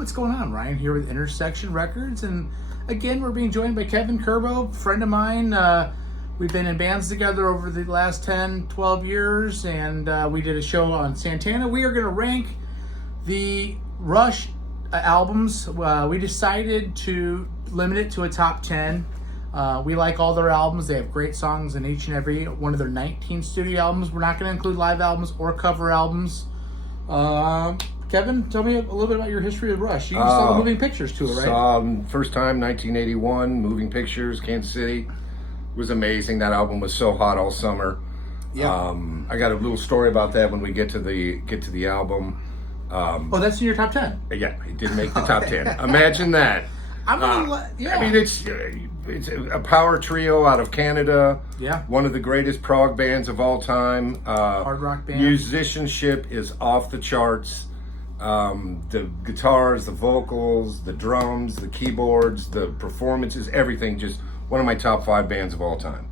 what's going on? Ryan here with Intersection Records, and again, we're being joined by Kevin Curbo, friend of mine. We've been in bands together over the last 10, 12 years, and we did a show on Santana. We are going to rank the Rush albums. We decided to limit it to a top 10. We like all their albums. They have great songs in each and every one of their 19 studio albums. We're not going to include live albums or cover albums. Kevin, tell me a little bit about your history of Rush. You saw the Moving Pictures tour, right? Saw first time 1981, Moving Pictures, Kansas City. It was amazing. That album was so hot all summer. Yeah. I got a little story about that when we get to the album. That's in your top 10. Yeah, it didn't make the top 10. Imagine that. Yeah. I mean, it's a power trio out of Canada. Yeah. One of the greatest prog bands of all time. Hard rock band. Musicianship is off the charts. The guitars, the vocals, the drums, the keyboards, the performances, everything. Just one of my top 5 bands of all time.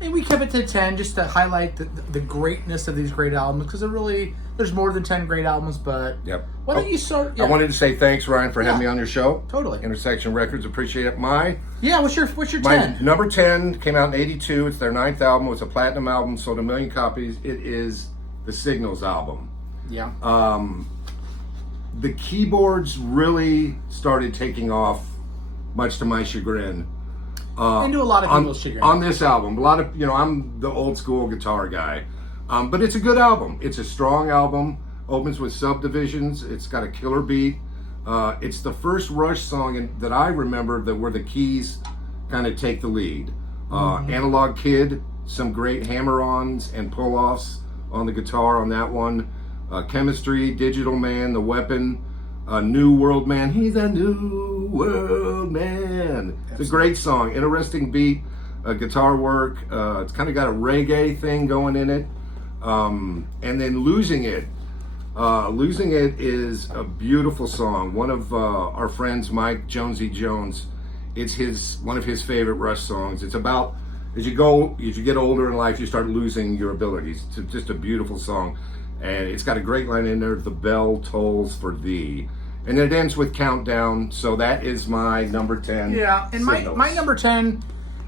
And we kept it to 10 just to highlight the greatness of these great albums, because there's more than 10 great albums, but Yep. why don't you start? Yeah. I wanted to say thanks, Ryan, for having me on your show. Totally. Intersection Records, appreciate it. What's your 10? My number 10 came out in 82. It's their 9th album. It's a platinum album, sold 1 million copies. It is the Signals album. Yeah. The keyboards really started taking off, much to my chagrin. And to a lot of people's chagrin. On this album. A lot of, I'm the old school guitar guy. But it's a good album. It's a strong album. Opens with Subdivisions. It's got a killer beat. It's the first Rush song that I remember where the keys kind of take the lead. Analog Kid, some great hammer-ons and pull-offs on the guitar on that one. Chemistry, Digital Man, The Weapon, New World Man. He's a new world man. It's a great song. Interesting beat, guitar work. It's kind of got a reggae thing going in it. And then Losing It. Losing It is a beautiful song. One of our friends, Mike Jonesy Jones, it's one of his favorite Rush songs. It's about as you get older in life, you start losing your abilities. It's just a beautiful song. And it's got a great line in there, "The bell tolls for thee." And then it ends with Countdown. So that is my number 10. Yeah, and my number 10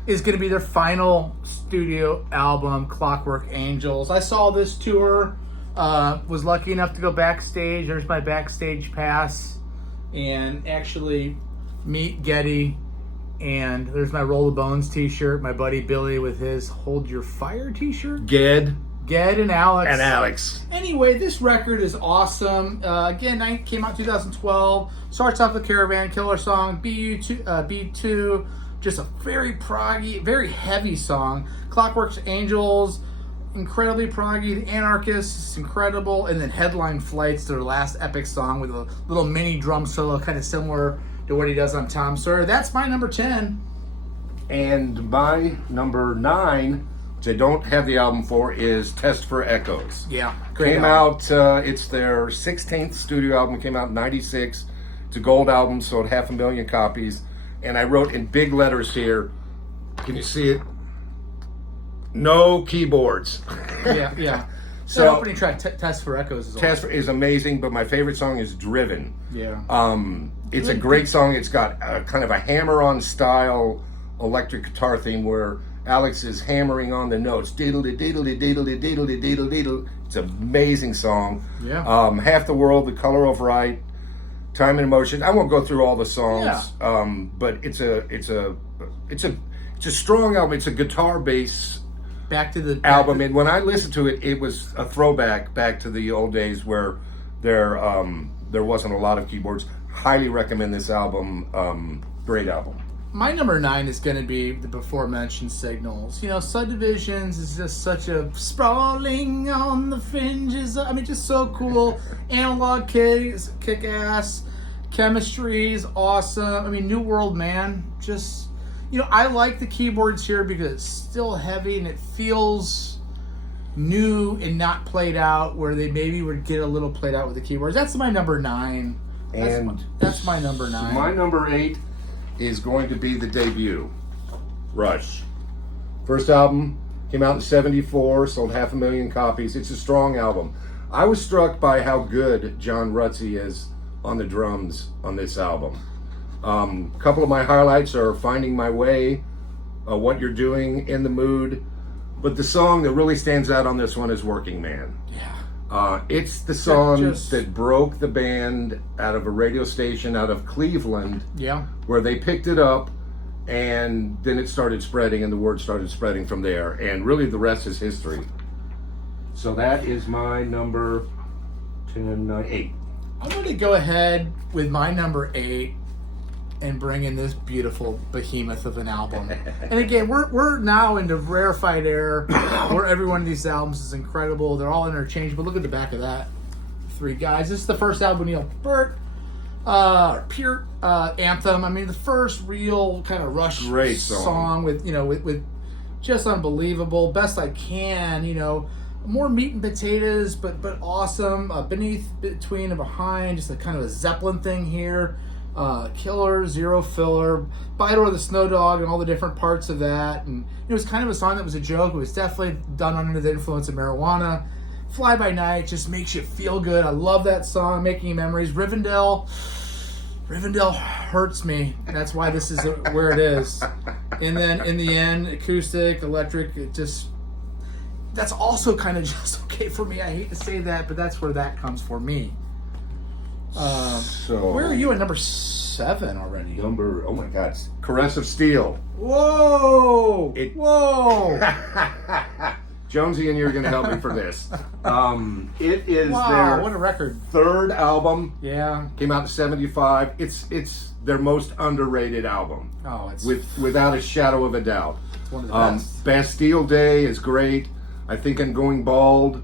is going to be their final studio album, Clockwork Angels. I saw this tour, was lucky enough to go backstage. There's my backstage pass, and actually meet Geddy. And there's my Roll the Bones t-shirt, my buddy Billy with his Hold Your Fire t-shirt. Ged and Alex. Anyway, this record is awesome. Again, came out 2012. Starts off with Caravan, killer song. B2, just a very proggy, very heavy song. Clockwork Angels, incredibly proggy. The Anarchists, incredible. And then Headline Flights, their last epic song with a little mini drum solo, kind of similar to what he does on Tom Sawyer. That's my number 10. And my number 9, which I don't have the album for, is Test for Echoes. Yeah, came out. It's their 16th studio album. Came out in '96. It's a gold album, sold 500,000 copies. And I wrote in big letters here. Can you see it? No keyboards. Yeah. So the opening track, Test for Echoes, is Test is amazing, but my favorite song is Driven. Yeah. It's a great song. It's got kind of a hammer-on style electric guitar theme where Alex is hammering on the notes. Diddly, diddly, diddly, diddly, diddly, diddly. It's an amazing song. Yeah. Half the World, The Color of Right, Time and Emotion. I won't go through all the songs. Yeah. But it's a strong album. It's a guitar bass album. And when I listened to it, it was a throwback back to the old days where there wasn't a lot of keyboards. Highly recommend this album. Great album. My number 9 is going to be the before mentioned Signals. Subdivisions is just such a sprawling on the fringes. I mean, just so cool. Analog Kid is kick ass. Chemistry is awesome. I mean, New World Man, just, I like the keyboards here because it's still heavy and it feels new and not played out, where they maybe would get a little played out with the keyboards. That's my number 9. That's my number 9. My number 8 is going to be the debut, Rush. First album came out in '74, sold 500,000 copies. It's a strong album. I was struck by how good John Rutsey is on the drums on this album. A couple of my highlights are Finding My Way, What You're Doing, In the Mood. But the song that really stands out on this one is Working Man. Yeah. It's the song that broke the band out of a radio station out of Cleveland, Yeah. where they picked it up, and then it started spreading, and the word started spreading from there. And really, the rest is history. So that is my number 8. I'm going to go ahead with my number 8 and bring in this beautiful behemoth of an album. And again, we're now into rarefied air where every one of these albums is incredible. They're all interchangeable. Look at the back of that. 3 guys. This is the first album, Peart anthem. I mean, the first real kind of Rush Great song with with just unbelievable. Best I Can, more meat and potatoes, but awesome. Beneath, between, and behind, just a kind of a Zeppelin thing here. Killer, Zero Filler, Bidor the Snow Dog, and all the different parts of that. And it was kind of a song that was a joke. It was definitely done under the influence of marijuana. Fly By Night just makes you feel good. I love that song, Making Memories. Rivendell hurts me. That's why this is where it is. And then in the end, acoustic, electric, that's also kind of just okay for me. I hate to say that, but that's where that comes for me. So Where are you at number 7 already? Oh my God, it's Caress of Steel. Whoa! Whoa! Jonesy and you're going to help me for this. It is Wow, their what a record. 3rd album. Yeah. Came out in '75. It's their most underrated album. Oh, it's without a shadow of a doubt. one of the best. Bastille Day is great. I think I'm Going Bald.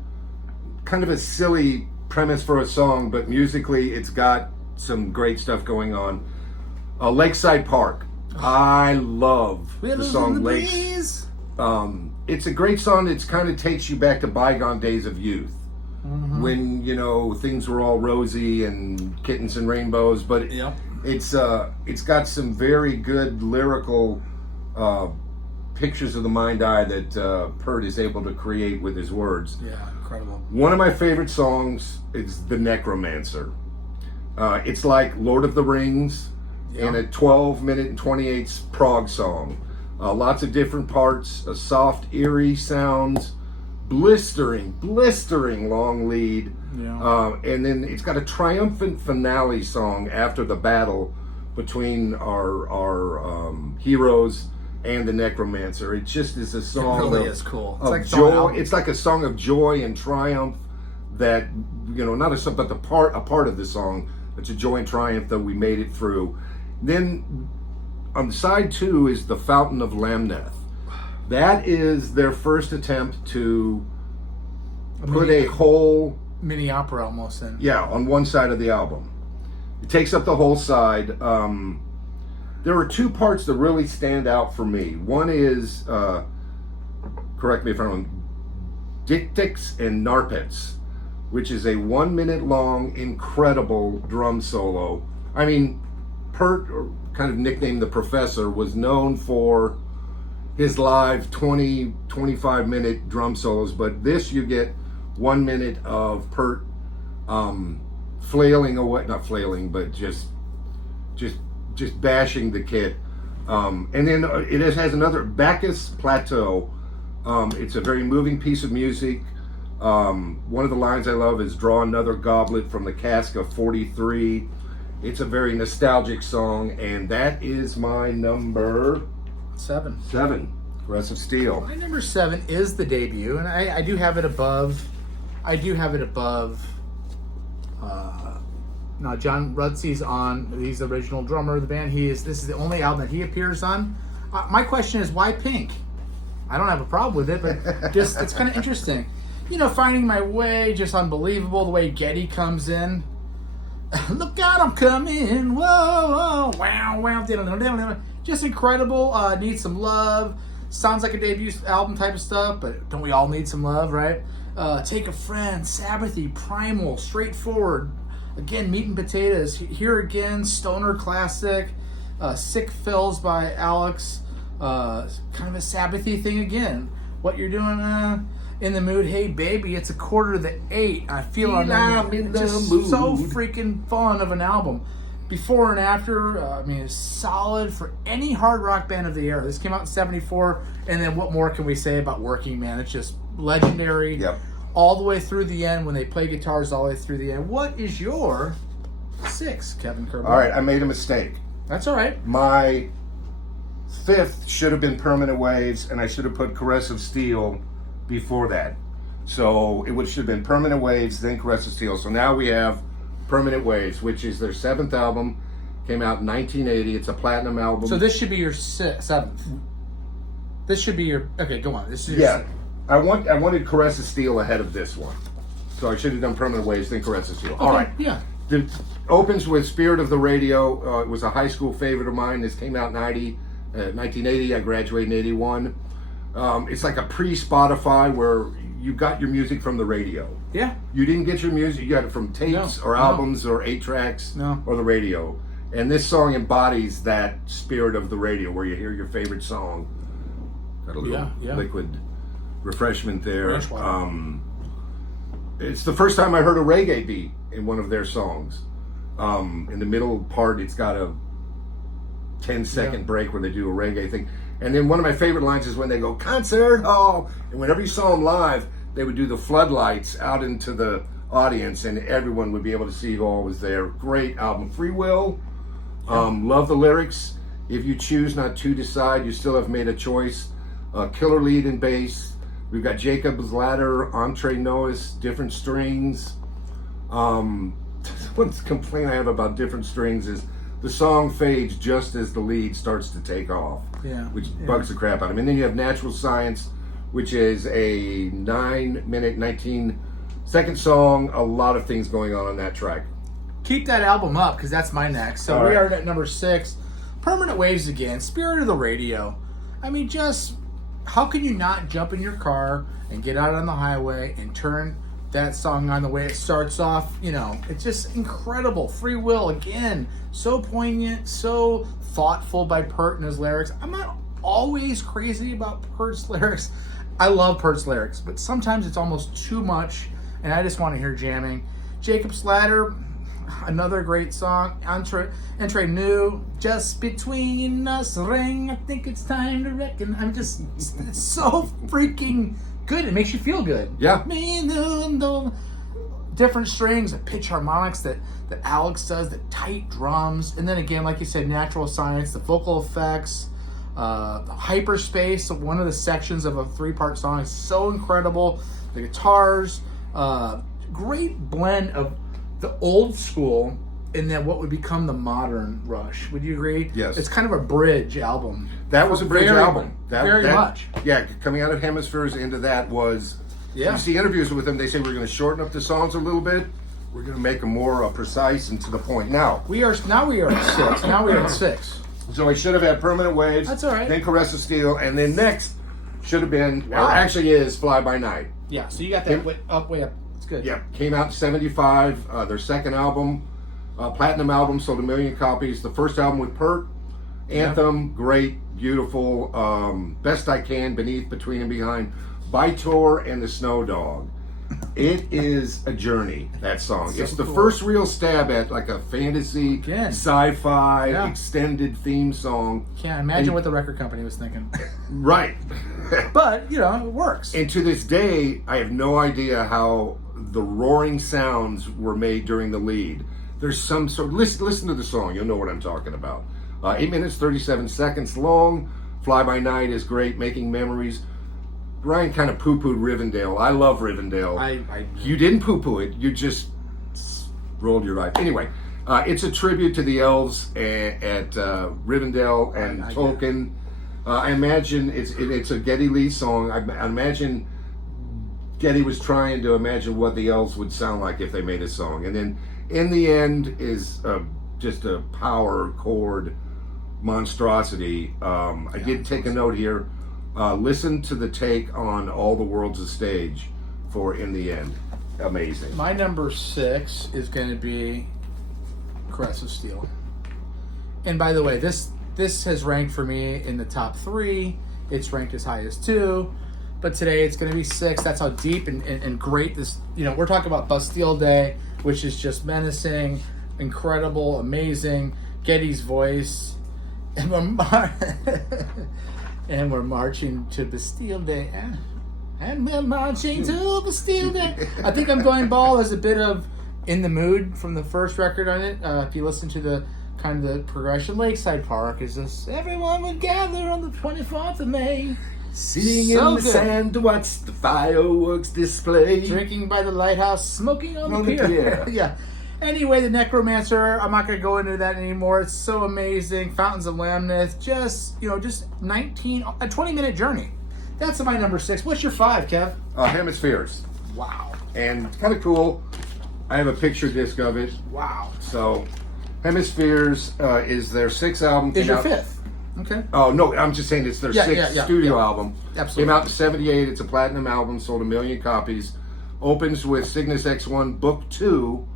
Kind of a silly premise for a song, but musically it's got some great stuff going on. Lakeside Park. I love the song Lakes. It's a great song. It kind of takes you back to bygone days of youth, when things were all rosy and kittens and rainbows. But Yep. it's got some very good lyrical pictures of the mind eye that Peart is able to create with his words. Yeah, incredible. One of my favorite songs is The Necromancer. It's like Lord of the Rings in a 12-minute and 28 prog song. Lots of different parts, soft, eerie sounds, blistering long lead. Yeah. And then it's got a triumphant finale song after the battle between our heroes and the Necromancer. It just is a song It really is cool. It's of like joy. It's like a song of joy and triumph that, not a song, but a part of the song. It's a joy and triumph that we made it through. Then on side 2 is The Fountain of Lamneth. That is their first attempt to put a whole mini opera almost in. Yeah, on one side of the album. It takes up the whole side. There are 2 parts that really stand out for me. One is, correct me if I'm wrong, Dictyx and Narpets, which is a 1-minute long, incredible drum solo. I mean, Peart, kind of nicknamed the Professor, was known for his live 20-25 minute drum solos, but this you get 1 minute of Peart flailing away, not flailing, but just bashing the kit. And then it has another, Bacchus Plateau. It's a very moving piece of music. One of the lines I love is "Draw another goblet from the cask of 43." It's a very nostalgic song, and that is my number 7. 7, Caress of Steel. My number 7 is the debut, and I do have it above. Now John Rutsey's on. He's the original drummer of the band. This is the only album that he appears on. My question is, why Pink? I don't have a problem with it, but just it's kind of interesting. Finding My Way, just unbelievable. The way Getty comes in. Look out, I'm coming. Whoa, wow, wow. Just incredible. Need Some Love. Sounds like a debut album type of stuff, but don't we all need some love, right? Take a Friend, Sabbathy, Primal, Straightforward. Again, Meat and Potatoes. Here Again, Stoner Classic. Sick Fills by Alex. Kind of a Sabbathy thing again. What You're Doing. In the mood, hey baby, it's 7:45. I feel I'm in the just mood. so freaking fun of an album. Before and after, I mean, it's solid for any hard rock band of the era. This came out in '74, and then what more can we say about Working Man? It's just legendary. Yep. All the way through the end when they play guitars all the way through the end. What is your 6, Kevin Kirby? All right, I made a mistake. That's all right. My 5th should have been Permanent Waves, and I should have put Caress of Steel before that. So it should have been Permanent Waves, then Caress of Steel. So now we have Permanent Waves, which is their 7th album. Came out in 1980. It's a platinum album. So this should be your 7th. This should be your... Okay, go on. This is your yeah. I wanted Caress of Steel ahead of this one. So I should have done Permanent Waves, then Caress of Steel. All right. Yeah. It opens with Spirit of the Radio. It was a high school favorite of mine. This came out in 1980. I graduated in 81. It's like a pre-Spotify where you got your music from the radio. Yeah. You didn't get your music. You got it from tapes or albums or 8-tracks or the radio. And this song embodies that spirit of the radio where you hear your favorite song. Got a little liquid refreshment there. It's the first time I heard a reggae beat in one of their songs. In the middle part, it's got a 10-second break where they do a reggae thing. And then one of my favorite lines is when they go, concert hall. And whenever you saw them live, they would do the floodlights out into the audience and everyone would be able to see who all was there. Great album. Free Will. Love the lyrics. If you choose not to decide, you still have made a choice. Killer lead and bass. We've got Jacob's Ladder, Entre Nous, Different Strings. One complaint I have about Different Strings is the song fades just as the lead starts to take off, which bugs the crap out of me. And then you have Natural Science, which is a 9-minute, 19-second song. A lot of things going on that track. Keep that album up because that's my next. So we are at number 6. Permanent Waves again. Spirit of the Radio. I mean, just how can you not jump in your car and get out on the highway and turn that song on the way it starts off? You know, it's just incredible. Free Will again. So poignant, so thoughtful by Pert and his lyrics. I'm not always crazy about Pert's lyrics. I love Pert's lyrics, but sometimes it's almost too much, and I just want to hear jamming. Jacob's Ladder, another great song. Entre Nous, just between us, ring. I think it's time to reckon. It's so freaking good. It makes you feel good. Yeah. Different strings, the pitch harmonics that Alex does, the tight drums, and then again, like you said, Natural Science, the vocal effects, the hyperspace. One of the sections of a 3-part song is so incredible. The guitars, great blend of the old school and then what would become the modern Rush. Would you agree? Yes. It's kind of a bridge album. That was a bridge album. Very much. Yeah, coming out of Hemispheres into that was... Yeah. You see interviews with them, they say we're going to shorten up the songs a little bit. We're going to make them more precise and to the point. Now we are at 6. Now we are at 6. So I should have had Permanent Waves. That's all right. Then Caress of Steel, and then next should have been, or actually is, Fly By Night. Yeah, so you got that way up. It's good. Yeah, came out in 75. Their second album, platinum album, sold 1 million copies. The first album with Pert, Anthem, great, beautiful. Best I Can, Beneath, Between and Behind, Vitor and the Snow Dog. It is a journey, that song. So it's the cool. first real stab at like a fantasy, sci-fi, extended theme song. Can't imagine what the record company was thinking. Right. But, you know, it works. And to this day, I have no idea how the roaring sounds were made during the lead. There's some sort of... Listen to the song. You'll know what I'm talking about. 8 minutes, 37 seconds long. Fly By Night is great. Making Memories. Brian kind of poo-pooed Rivendell. I love Rivendell. You didn't poo-poo it. You just rolled your eyes. Anyway, it's a tribute to the elves at Rivendell and Tolkien. I imagine it's a Geddy Lee song. I imagine Geddy was trying to imagine what the elves would sound like if they made a song. And then in the end is just a power chord monstrosity. I did take a note here. Listen to the take on All the World's a Stage for In the End. Amazing. My number 6 is going to be Caress of Steel. And by the way, this has ranked for me in the top 3. It's ranked as high as 2. but today it's going to be 6. That's how deep and great this. We're talking about Bastille Day, which is just menacing, incredible, amazing. Geddy's voice, and we're marching to Bastille Day. And we're marching to Bastille Day. I think I'm Going Bald as a bit of In the Mood from the first record on it. If you listen to the kind of the progression, Lakeside Park is this. Everyone would gather on the 24th of May. Sitting in the sand to watch the fireworks display. Drinking by the lighthouse, smoking on the pier. Yeah. Anyway, the Necromancer, I'm not going to go into that anymore. It's so amazing. Fountains of Lamneth, just 20-minute journey. That's my number 6. What's your 5, Kev? Hemispheres. Wow. And kind of cool. I have a picture disc of it. Wow. So, Hemispheres is their 6th album. Is your 5th. Okay. Oh, no, I'm just saying it's their 6th studio album. Absolutely. Came out in 78. It's a platinum album, sold 1 million copies. Opens with Cygnus X1, Book 2,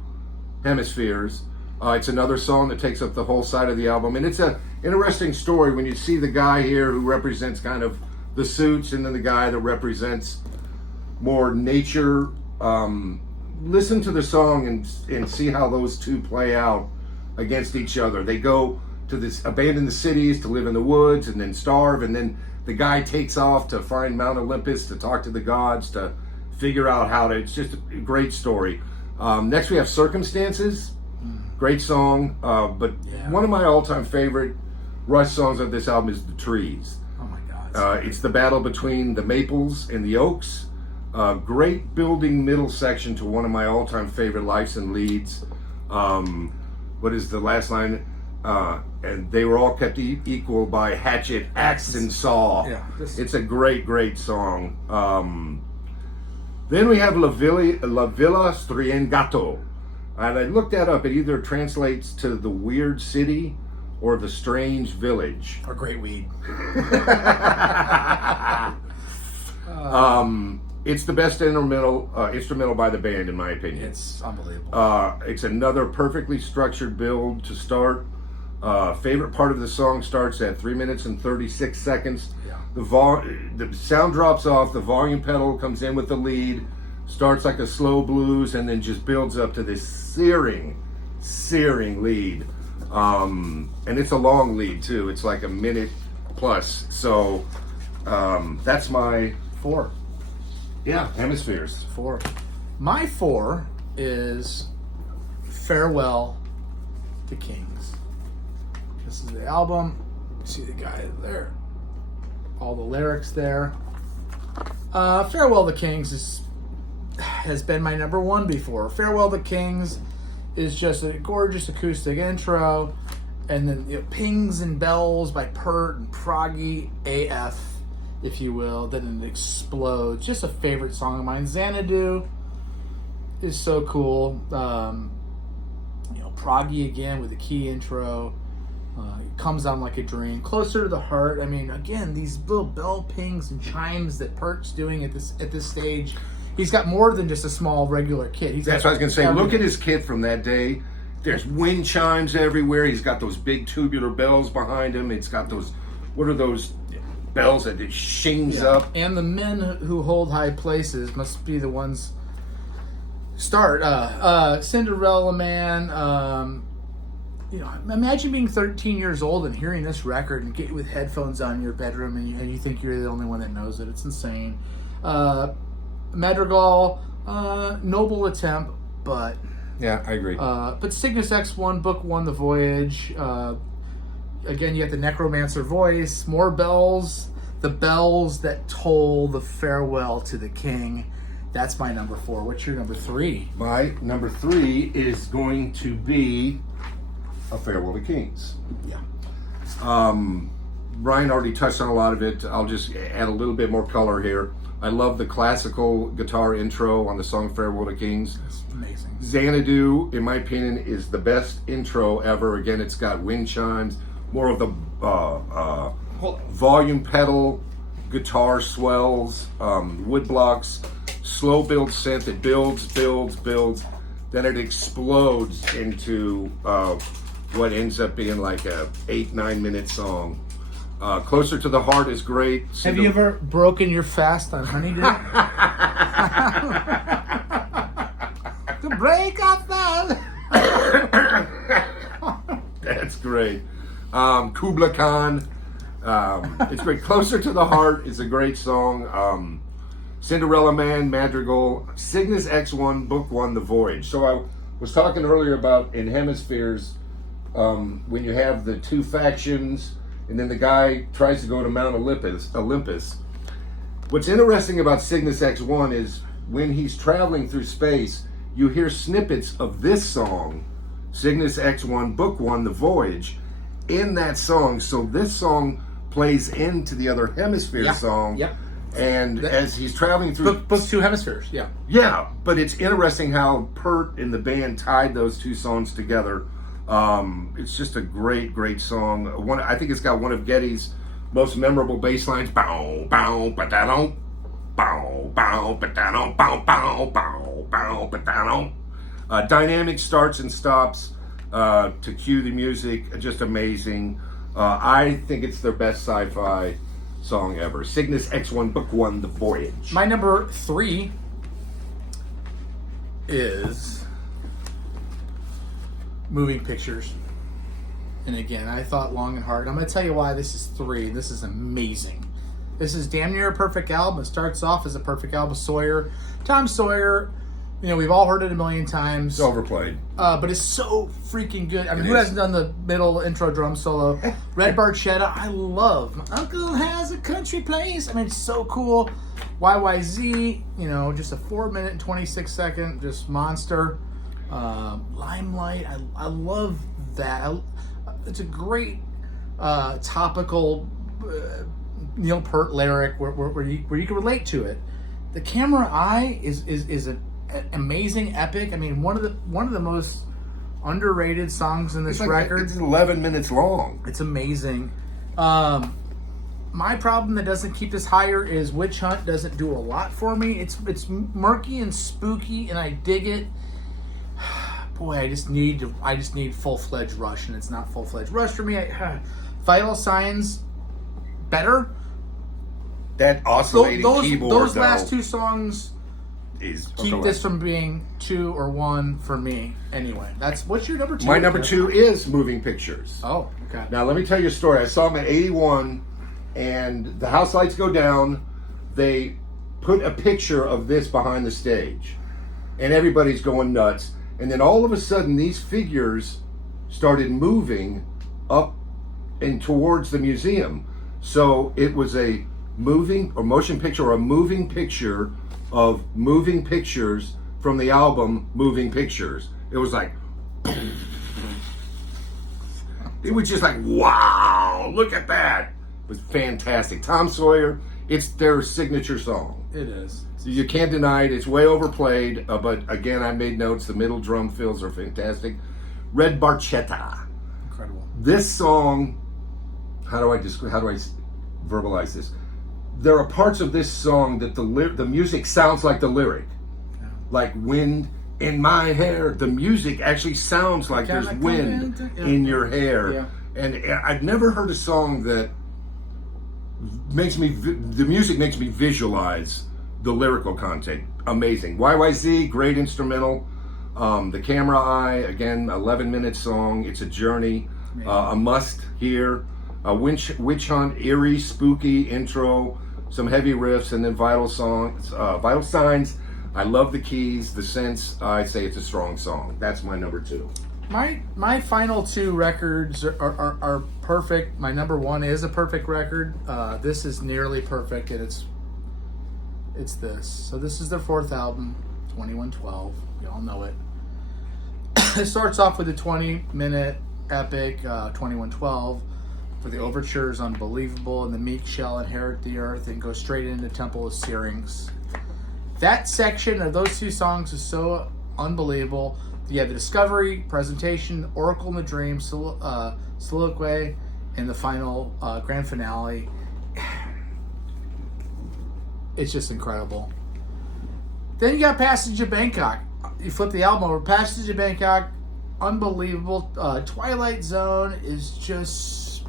Hemispheres. It's another song that takes up the whole side of the album. And it's an interesting story when you see the guy here who represents kind of the suits and then the guy that represents more nature. Listen to the song and see how those two play out against each other. They go to abandon the cities to live in the woods and then starve, and then the guy takes off to find Mount Olympus to talk to the gods to figure out how to. It's just a great story. Next we have Circumstances. Great song, but one of my all-time favorite Rush songs of this album is The Trees. Oh my God. It's the battle between the maples and the oaks. Great building middle section to one of my all-time favorite Lifes and Leads. What is the last line? And they were all kept equal by hatchet, axe, and saw. Yeah, it's a great, great song. Then we have La Villa Striengato. And I looked that up. It either translates to the weird city or the strange village. Or great weed. It's the best instrumental by the band, in my opinion. It's unbelievable. It's another perfectly structured build to start. Favorite part of the song starts at 3 minutes and 36 seconds. Yeah. The sound drops off, the volume pedal comes in with the lead, starts like a slow blues, and then just builds up to this searing lead. And it's a long lead too. It's like a minute plus. So that's my 4. Yeah, Hemispheres. 4. My 4 is Farewell to Kings. This is the album. You see the guy there. All the lyrics there. Farewell to Kings has been my number 1 before. Farewell to Kings is just a gorgeous acoustic intro, and then Pings and Bells by Pert and proggy AF, if you will. Then it explodes. Just a favorite song of mine. Xanadu is so cool. Proggy again with a key intro. It comes on like a dream. Closer to the Heart. I mean, again, these little bell pings and chimes that Pert's doing at this stage. He's got more than just a small regular kit. That's what I was going to say. Look at his kit from that day. There's wind chimes everywhere. He's got those big tubular bells behind him. It's got those, what are those bells that it shings up? And the men who hold high places must be the ones. Cinderella Man. Imagine being 13 years old and hearing this record and get with headphones on in your bedroom and you think you're the only one that knows it. It's insane. Madrigal, noble attempt, but yeah, I agree. But Cygnus X1, Book 1, The Voyage. Again, you have the Necromancer voice, more bells, the bells that toll the farewell to the king. That's my number 4. What's your number 3? My number 3 is going to be A Farewell to Kings. Yeah. Ryan already touched on a lot of it. I'll just add a little bit more color here. I love the classical guitar intro on the song Farewell to Kings. It's amazing. Xanadu, in my opinion, is the best intro ever. Again, it's got wind chimes, more of the volume pedal, guitar swells, wood blocks, slow build synth. It builds, then it explodes into what ends up being like a 8-9 minute song. Closer to the Heart is great. Have you ever broken your fast on Honey Dip? To break up that. That's great. Kubla Khan. It's great. Closer to the Heart is a great song. Cinderella Man, Madrigal, Cygnus X1, Book 1, The Voyage. So I was talking earlier about in Hemispheres, when you have the two factions and then the guy tries to go to Mount Olympus. What's interesting about Cygnus X1 is when he's traveling through space, you hear snippets of this song, Cygnus X1, Book 1, The Voyage, in that song. So this song plays into the other Hemisphere song. Yep. And as he's traveling through... Book 2 Hemispheres, yeah. Yeah, but it's interesting how Pert and the band tied those two songs together. It's just a great, great song. I think it's got one of Geddy's most memorable bass lines. Bow, bow, ba-da-dum. Bow, bow, ba-da-dum. Bow, bow, bow, bow, ba-da-dum. Dynamic starts and stops to cue the music. Just amazing. I think it's their best sci-fi song ever. Cygnus X1, Book 1, The Voyage. My number 3 is Moving Pictures. And again, I thought long and hard. I'm going to tell you why this is 3. This is amazing. This is damn near a perfect album. It starts off as a perfect album. Sawyer. Tom Sawyer, you know, we've all heard it a million times. It's overplayed. But it's so freaking good. I mean, who hasn't done the middle intro drum solo? Red Barchetta, I love. My uncle has a country place. I mean, it's so cool. YYZ, you know, just a 4-minute and 26-second, just monster. Limelight, I love that. It's a great topical Neil Peart lyric where you can relate to it. The Camera Eye is an amazing epic. I mean, one of the most underrated songs in this record. It's 11 minutes long. It's amazing. My problem that doesn't keep this higher is Witch Hunt doesn't do a lot for me. It's murky and spooky, and I dig it. Boy, I just need full-fledged Rush, and it's not full-fledged Rush for me. Vital Signs, better. That oscillating keyboard, those last two songs keep okay. this from being 2 or 1 for me. Anyway, what's your number 2? My number 2 is Moving Pictures. Oh, okay. Now let me tell you a story. I saw them at 81, and the house lights go down. They put a picture of this behind the stage, and everybody's going nuts. And then all of a sudden, these figures started moving up and towards the museum. So it was a motion picture or a moving picture of moving pictures from the album Moving Pictures. It was like, it was just like, wow, look at that. It was fantastic. Tom Sawyer, it's their signature song. It is. You can't deny it. It's way overplayed, but again, I made notes. The middle drum fills are fantastic. Red Barchetta. Incredible. This song, how do I verbalize this? There are parts of this song that the music sounds like the lyric. Yeah. Like wind in my hair. The music actually sounds like there's wind in your hair. Yeah. And I've never heard a song that the music makes me visualize the lyrical content. Amazing. YYZ, great instrumental. The Camera Eye, again, 11-minute song. It's a journey. A must hear. Witch Hunt, eerie, spooky intro. Some heavy riffs, and then Vital Signs. I love the keys, the synths. I'd say it's a strong song. That's my number 2. My final 2 records are perfect. My number 1 is a perfect record. This is nearly perfect, and it's this. So this is their 4th album, 2112. We all know it. It starts off with a 20-minute epic, 2112, where the overture is unbelievable, and the meek shall inherit the earth and go straight into Temple of Syrinx. That section of those 2 songs is so unbelievable. You have the Discovery, Presentation, Oracle in the Dream, Soliloquy, and the final grand finale. It's just incredible. Then you got Passage of Bangkok. You flip the album over. Passage of Bangkok, unbelievable. Twilight Zone is just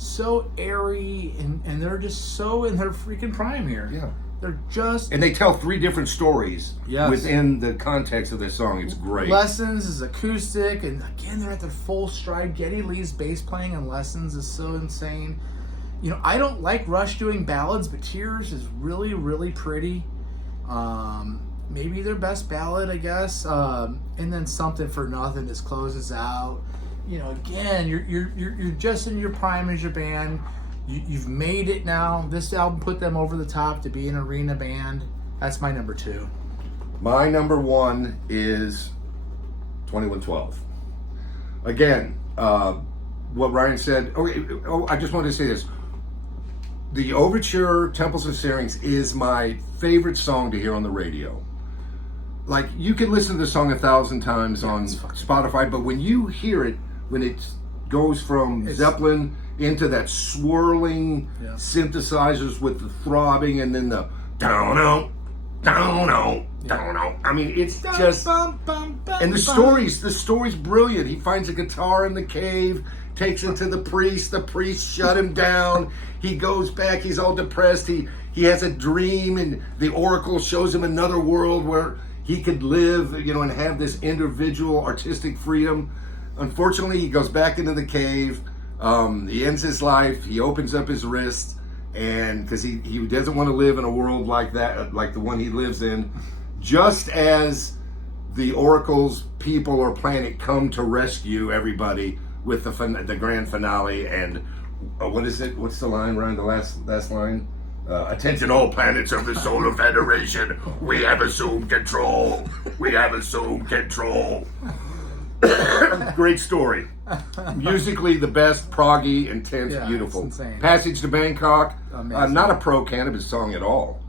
so airy, and they're just so in their freaking prime here. Yeah. They're just... And they tell 3 different stories within the context of this song. It's great. Lessons is acoustic, and again, they're at their full stride. Geddy Lee's bass playing on Lessons is so insane. You know, I don't like Rush doing ballads, but Tears is really, really pretty. Maybe their best ballad, I guess. And then Something for Nothing just closes out. You know, again, you're just in your prime as your band. You've made it now. This album put them over the top to be an arena band. That's my number 2. My number 1 is 2112. Again, what Ryan said. I just wanted to say this. The Overture, Temples of Syrinx, is my favorite song to hear on the radio. Like, you can listen to the song 1,000 times on Spotify, but when you hear it, when it goes from Zeppelin into that swirling synthesizers with the throbbing and then the down-o, down-o, down-o. I mean, it's just... And the story's brilliant. He finds a guitar in the cave, takes it to the priest shut him down. He goes back, he's all depressed. He has a dream, and the oracle shows him another world where he could live, you know, and have this individual artistic freedom. Unfortunately, he goes back into the cave. He ends his life. He opens up his wrist, and because he doesn't want to live in a world like that, like the one he lives in. Just as the oracle's people or planet come to rescue everybody with the grand finale, and what is it? What's the line, Ryan? The last line? Attention all planets of the Solar Federation. We have assumed control. We have assumed control. Great story. Musically the best, proggy, intense, beautiful. It's insane. Passage to Bangkok. Not a pro cannabis song at all.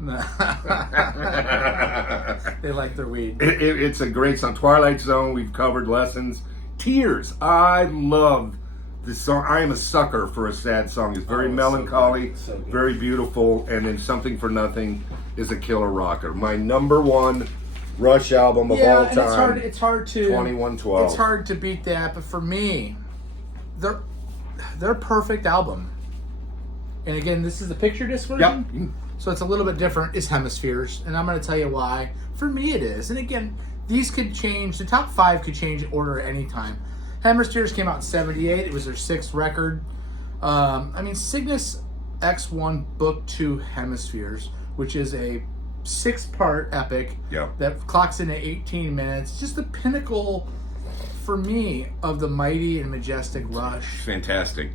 They like their weed. It's a great song. Twilight Zone, we've covered. Lessons. Tears. I love this song. I am a sucker for a sad song. It's very melancholy, so good. Very beautiful, and then Something for Nothing is a killer rocker. My number 1 Rush album of all time. It's hard to 2112. It's hard to beat that, but for me, they're a perfect album. And again, this is the picture disc version. Yep. So it's a little bit different. It's Hemispheres, and I'm going to tell you why. For me, it is. And again, these could change. The top 5 could change in order at any time. Hemispheres came out in '78. It was their 6th record. Cygnus X1 Book 2 Hemispheres, which is a 6-part epic that clocks in at 18 minutes. Just the pinnacle, for me, of the mighty and majestic Rush. Fantastic.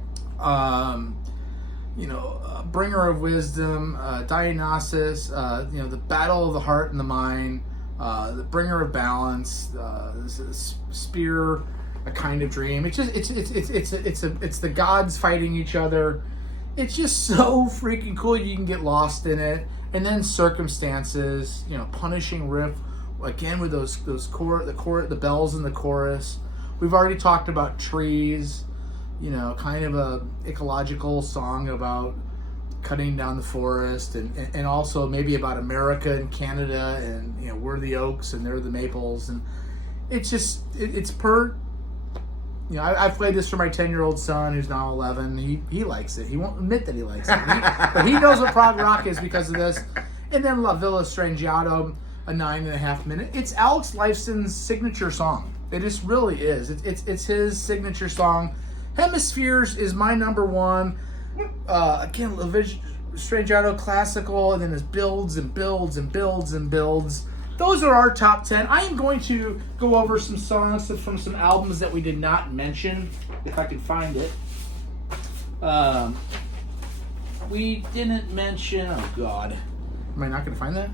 Bringer of Wisdom, Dionysus, the Battle of the Heart and the Mind, the Bringer of Balance, Spear, A Kind of Dream. It's the gods fighting each other. It's just so freaking cool. You can get lost in it. And then Circumstances, punishing riff again with the bells in the chorus. We've already talked about Trees, kind of a ecological song about cutting down the forest, and also maybe about America and Canada, and we're the oaks and they're the maples, and it's just it's per. I played this for my 10-year-old son who's now 11. He likes it. He won't admit that he likes it, but he knows what prog rock is because of this. And then La Villa Strangiato, a 9.5 minute. It's Alex Lifeson's signature song. It just really is. It's his signature song. Hemispheres is my number 1. Again, La Villa Strangiato classical, and then it builds and builds and builds and builds. Those are our top 10. I am going to go over some songs from some albums that we did not mention, if I can find it. We didn't mention... Oh, God. Am I not going to find that?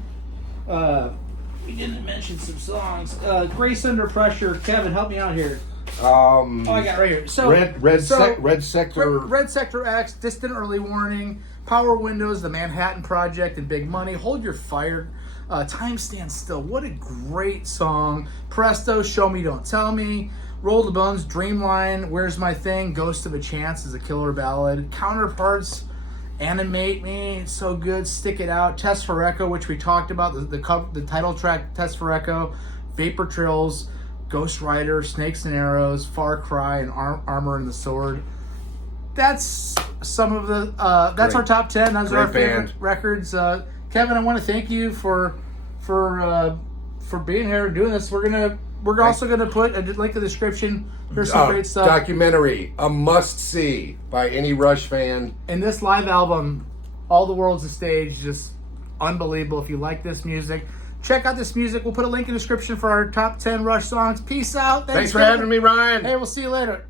We didn't mention some songs. Grace Under Pressure. Kevin, help me out here. I got it right here. So Red Sector. Red Sector X, Distant Early Warning, Power Windows, The Manhattan Project, and Big Money. Hold Your Fire. Time Stands Still. What a great song. Presto, Show Me Don't Tell Me. Roll the Bones, Dreamline, Where's My Thing, Ghost of a Chance is a killer ballad. Counterparts, Animate Me, it's so good. Stick It Out. Test for Echo, which we talked about, the title track, Test for Echo. Vapor Trails, Ghost Rider, Snakes and Arrows, Far Cry, and Armor and the Sword. that's some of the that's Great. our top 10. Those are our Great favorite band. records. Kevin, I want to thank you for being here and doing this. We're also gonna put a link in the description. There's some great stuff. Documentary, a must see by any Rush fan. And this live album, All the World's a Stage, just unbelievable. If you like this music, check out this music. We'll put a link in the description for our top 10 Rush songs. Peace out. Thanks for having me, Ryan. Hey, we'll see you later.